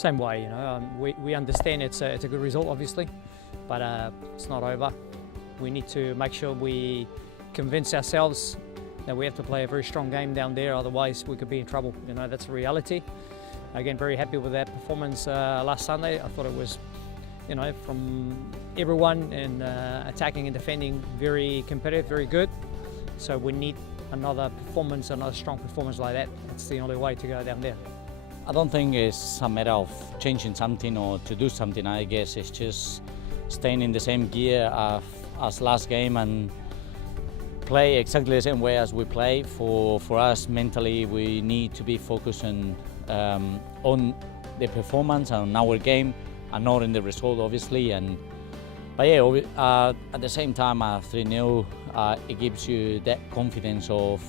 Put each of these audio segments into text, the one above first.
Same way, we understand it's a good result, obviously, but it's not over. We need to make sure we convince ourselves that we have to play a very strong game down there, otherwise we could be in trouble. That's a reality. Again, very happy with that performance last Sunday. I thought it was, from everyone, and attacking and defending, very competitive, very good. So we need another strong performance like that. That's the only way to go down there. I don't think it's a matter of changing something or to do something. I guess it's just staying in the same gear as last game and play exactly the same way as we play. For us mentally, we need to be focused on the performance and on our game and not in the result, obviously. But yeah, at the same time, 3-0, it gives you that confidence of,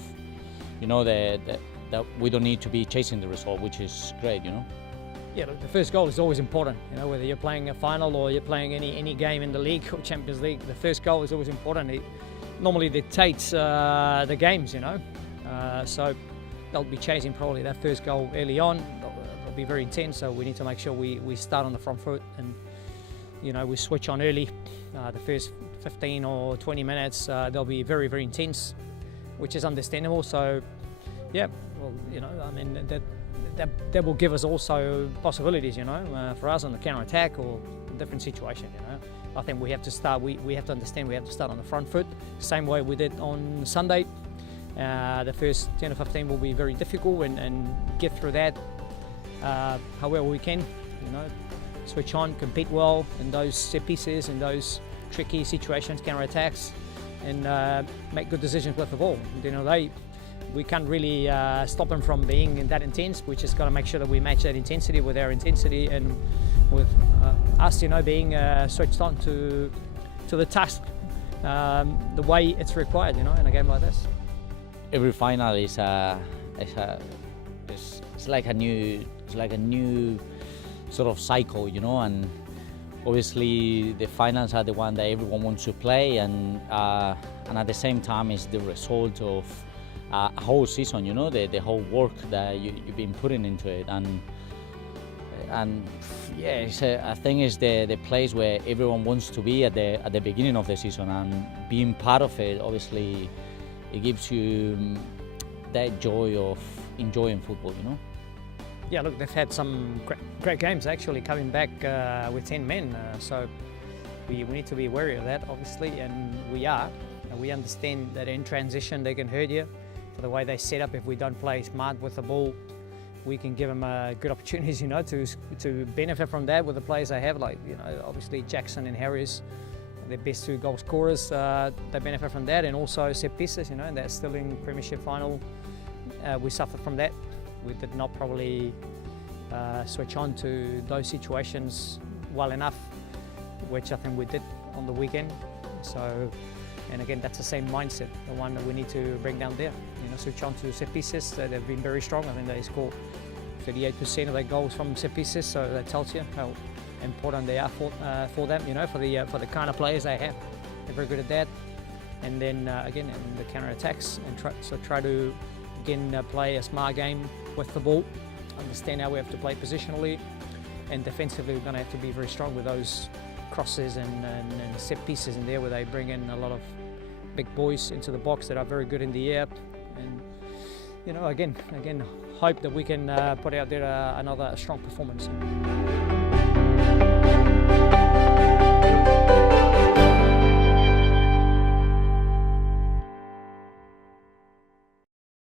that we don't need to be chasing the result, which is great, Yeah, look, the first goal is always important. Whether you're playing a final or you're playing any game in the league or Champions League, the first goal is always important. It normally dictates the games, so they'll be chasing probably that first goal early on. They'll be very intense, so we need to make sure we start on the front foot and we switch on early. The first 15 or 20 minutes, they'll be very, very intense, which is understandable. So, yeah, well, that will give us also possibilities, for us on the counter attack or a different situation. I think we have to start. We have to understand we have to start on the front foot, same way we did on Sunday. The first 10 or 15 will be very difficult, and get through that however we can. Switch on, compete well in those set pieces, in those tricky situations, counter attacks, and make good decisions with the ball. We can't really stop them from being that intense. We just got to make sure that we match that intensity with our intensity, and with us, being switched on to the task the way it's required, in a game like this. Every final is like a new sort of cycle, and obviously the finals are the one that everyone wants to play, and at the same time it's the result of a whole season, the whole work that you've been putting into it, and yeah, I think it's the place where everyone wants to be at the beginning of the season, and being part of it, obviously, it gives you that joy of enjoying football, Yeah, look, they've had some great games actually, coming back with 10 men, so we need to be wary of that, obviously, and we are. And we understand that in transition they can hurt you for the way they set up. If we don't play smart with the ball, we can give them good opportunities, to benefit from that with the players they have, like, obviously Jackson and Harris, their best two goal scorers, they benefit from that, and also set pieces, and that's still in Premiership final. We suffered from that. We did not probably switch on to those situations well enough, which I think we did on the weekend. So, and again, that's the same mindset, the one that we need to bring down there. Switch on to set pieces. They've been very strong. I think they score 38% of their goals from set pieces, so that tells you how important they are for them. For the kind of players they have, they're very good at that. And then again, in the counter attacks, and try to again play a smart game with the ball, understand how we have to play positionally, and defensively we're going to have to be very strong with those crosses and set pieces in there, where they bring in a lot of big boys into the box that are very good in the air. And again, hope that we can put out there another strong performance.